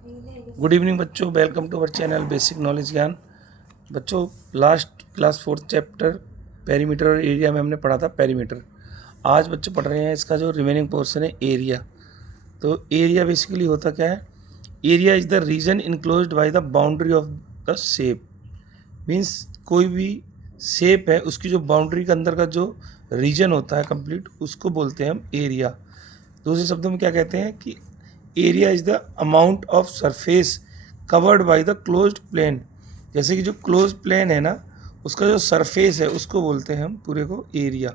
Good evening बच्चों, welcome to our channel basic knowledge ज्ञान। बच्चों, last class 4th chapter perimeter और area में हमने पढ़ा था पेरीमीटर। आज बच्चे पढ़ रहे हैं इसका जो रिमेनिंग पोर्शन है एरिया। तो एरिया बेसिकली होता क्या है? Area is the region enclosed by the boundary of the shape. Means कोई भी शेप है उसकी जो बाउंड्री के अंदर का जो रीजन होता है कंप्लीट, उसको बोलते हैं हम एरिया। दूसरे शब्दों में क्या कहते हैं कि area is the amount of surface covered by the closed plane. जैसे कि जो क्लोज प्लेन है ना, उसका जो सरफेस है उसको बोलते हैं हम पूरे को area.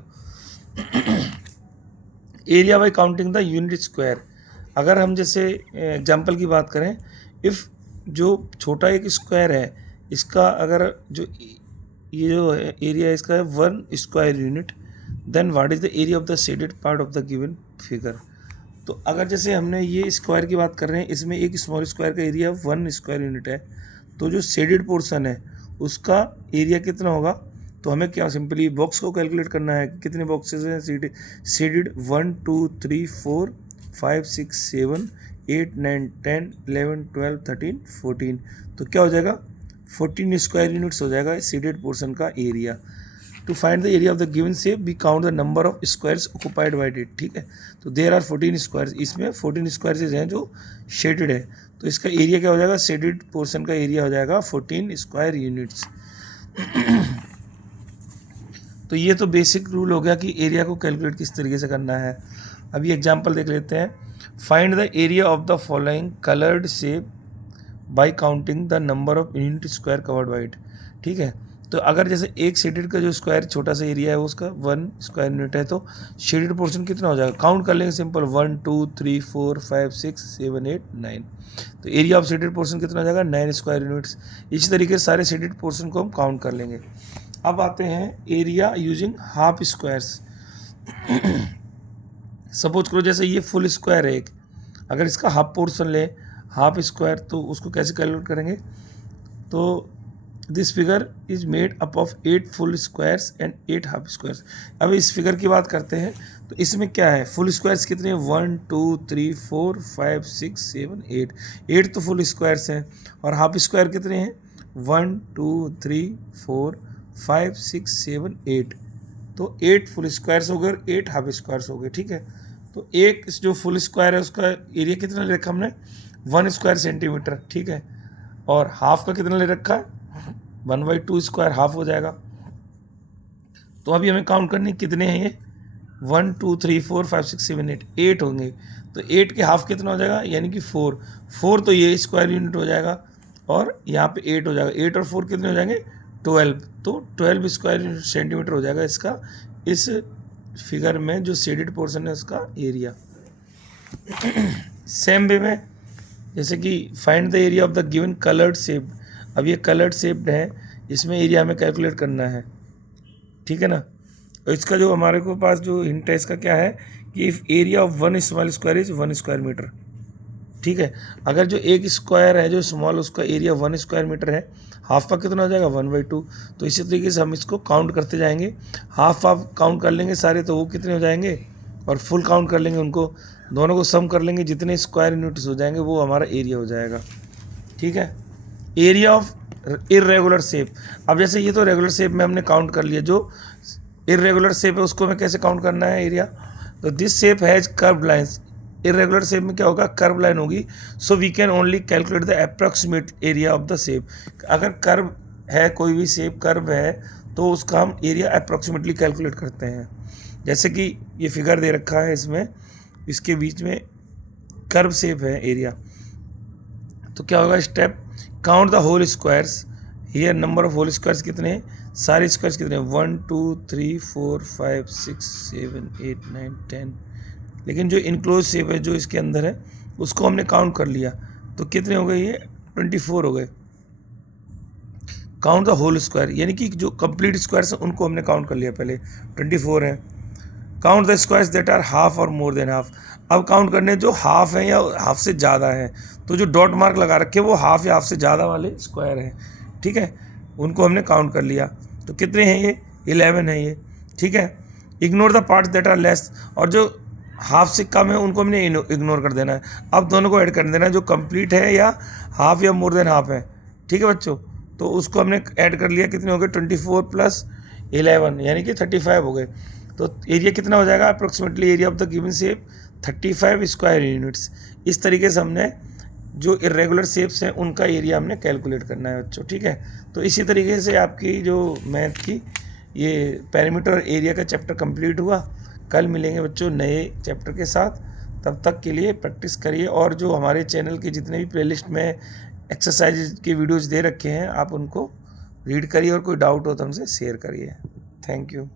Area bye counting the unit square. अगर हम जैसे एग्जांपल की बात करें, इफ़ जो छोटा एक स्क्वायर है, इसका अगर जो ये जो एरिया इसका है 1 square unit, then what is the area of the shaded part of the given figure. तो अगर जैसे हमने ये स्क्वायर की बात कर रहे हैं, इसमें एक स्मॉल स्क्वायर का एरिया 1 स्क्वायर यूनिट है, तो जो शेडेड पोर्शन है उसका एरिया कितना होगा? तो हमें क्या सिंपली बॉक्स को कैलकुलेट करना है कि कितने बॉक्सेस हैं शेडेड 1 2 3 4 5 6 7 8 9 10 11 12 13 14। तो क्या हो जाएगा? 14 स्क्वायर यूनिट्स हो जाएगा शेडेड पोर्शन का area. To find the area of the given shape we count the number of squares occupied by it. ठीक है, तो देयर आर 14 स्क्वायर्स, इसमें 14 स्क्वायर्स हैं जो शेडेड है, तो इसका एरिया क्या हो जाएगा? शेडेड पोर्शन का एरिया हो जाएगा 14 स्क्वायर यूनिट्स। तो ये तो बेसिक रूल हो गया कि एरिया को कैलकुलेट किस तरीके से करना है। अभी एग्जांपल देख लेते हैं। Find the area of the following coloured shape by counting the number of unit square covered by it. ठीक है, तो अगर जैसे एक शेडेड का जो स्क्वायर छोटा सा एरिया है उसका 1 स्क्वायर यूनिट है, तो शेडेड पोर्शन कितना हो जाएगा? काउंट कर लेंगे सिंपल, 1 2 3 4 5 6 7 8 9। तो एरिया ऑफ शेडेड पोर्शन कितना हो जाएगा? 9 स्क्वायर यूनिट्स। इसी तरीके से सारे शेडेड पोर्शन को हम काउंट कर लेंगे। अब आते हैं area using half squares. Suppose करो जैसे ये फुल स्क्वायर है एक, अगर इसका हाफ पोर्शन ले हाफ स्क्वायर, तो उसको कैसे कैलकुलेट करेंगे? तो this figure is made up of 8 full squares and 8 half squares. अब इस फिगर की बात करते हैं, तो इसमें क्या है? फुल स्क्वायर्स कितने हैं? 1 2 3 4 5 6 7 8। 8 तो फुल स्क्वायर्स हैं। और हाफ स्क्वायर कितने हैं? 1 2 3 4 5 6 7 8। तो 8 फुल स्क्वायर्स हो गए, 8 हाफ स्क्वायर्स हो गए। ठीक है, तो एक जो फुल स्क्वायर है उसका एरिया कितना ले रखा हमने? 1 स्क्वायर सेंटीमीटर। ठीक है, और हाफ का कितना ले रखा है? 1/2 स्क्वायर हाफ हो जाएगा। तो अभी हमें काउंट करनी कितने हैं ये? 1 2 3 4 5 6 7 8, 8 होंगे। तो 8 के हाफ कितना हो जाएगा? यानी कि 4। तो ये स्क्वायर यूनिट हो जाएगा, और यहाँ पे 8 हो जाएगा। 8 और 4 कितने हो जाएंगे? 12। तो 12 स्क्वायर सेंटीमीटर हो जाएगा इसका, इस फिगर में जो शेडेड पोर्शन है उसका एरिया। सेम वे में जैसे कि find the area of the given coloured shape. अब ये कलर्ड शेप्ड है, इसमें एरिया हमें कैलकुलेट करना है। ठीक है ना, और इसका जो हमारे को पास जो हिंट है इसका क्या है कि if area of 1 small square is 1 square metre. ठीक है, अगर जो एक स्क्वायर है जो स्मॉल, उसका एरिया 1 स्क्वायर मीटर है, हाफ का कितना हो जाएगा? 1/2। तो इसी तरीके से हम इसको काउंट करते जाएंगे। हाफ काउंट कर लेंगे सारे, तो वो कितने हो जाएंगे, और फुल काउंट कर लेंगे उनको, दोनों को सम कर लेंगे, जितने स्क्वायर यूनिट्स हो जाएंगे वो हमारा एरिया हो जाएगा। ठीक है, एरिया ऑफ इर्रेगुलर शेप। अब जैसे ये तो रेगुलर शेप में हमने काउंट कर लिया, जो इर्रेगुलर शेप है उसको हमें कैसे काउंट करना है एरिया? तो this shape has curve lines. Irregular shape में क्या होगा? कर्व लाइन होगी। So we can only calculate the approximate area of the shape. अगर कर्व है, कोई भी शेप कर्व है, तो उसका हम एरिया अप्रॉक्सीमेटली कैलकुलेट करते हैं। जैसे कि ये फिगर दे रखा है, इसमें इसके बीच में कर्व शेप है एरिया। तो क्या होगा step? Count the whole squares. Here number of whole squares कितने हैं? सारे स्क्वायर्स कितने हैं? 1 2 3 4 5 6 7 8 9 10। लेकिन जो इनक्लोज शेप है जो इसके अंदर है उसको हमने काउंट कर लिया, तो कितने हो गए? ये 24 हो गए। काउंट द होल स्क्वायर, यानी कि जो कंप्लीट स्क्वायर्स हैं उनको हमने काउंट कर लिया, पहले 24 हैं। Count the squares that are half और मोर देन हाफ। अब काउंट करने जो हाफ है या हाफ से ज़्यादा है, तो जो डॉट मार्क लगा रखे वो हाफ या हाफ से ज़्यादा वाले स्क्वायर हैं। ठीक है, उनको हमने काउंट कर लिया। तो कितने हैं ये? 11 हैं ये। ठीक है, ignore the parts that are less. और जो हाफ से कम है उनको हमने इग्नोर कर देना है। अब दोनों को ऐड कर देना है, जो कंप्लीट है या हाफ या मोर देन हाफ है। ठीक है बच्चों, तो उसको हमने ऐड कर लिया, कितने हो गए 24 + 11 यानी कि 35 हो गए। तो एरिया कितना हो जाएगा approximately, area of the given shape 35 square units. इस तरीके से हमने जो इरेगुलर शेप्स हैं उनका एरिया हमने कैलकुलेट करना है बच्चों। ठीक है, तो इसी तरीके से आपकी जो मैथ की ये पेरीमीटर और एरिया का चैप्टर कंप्लीट हुआ। कल मिलेंगे बच्चों नए चैप्टर के साथ, तब तक के लिए प्रैक्टिस करिए। और जो हमारे चैनल की जितने भी प्लेलिस्ट में एक्सरसाइज के वीडियोज़ दे रखे हैं आप उनको रीड करिए, और कोई डाउट हो तो हमसे शेयर करिए। Thank you.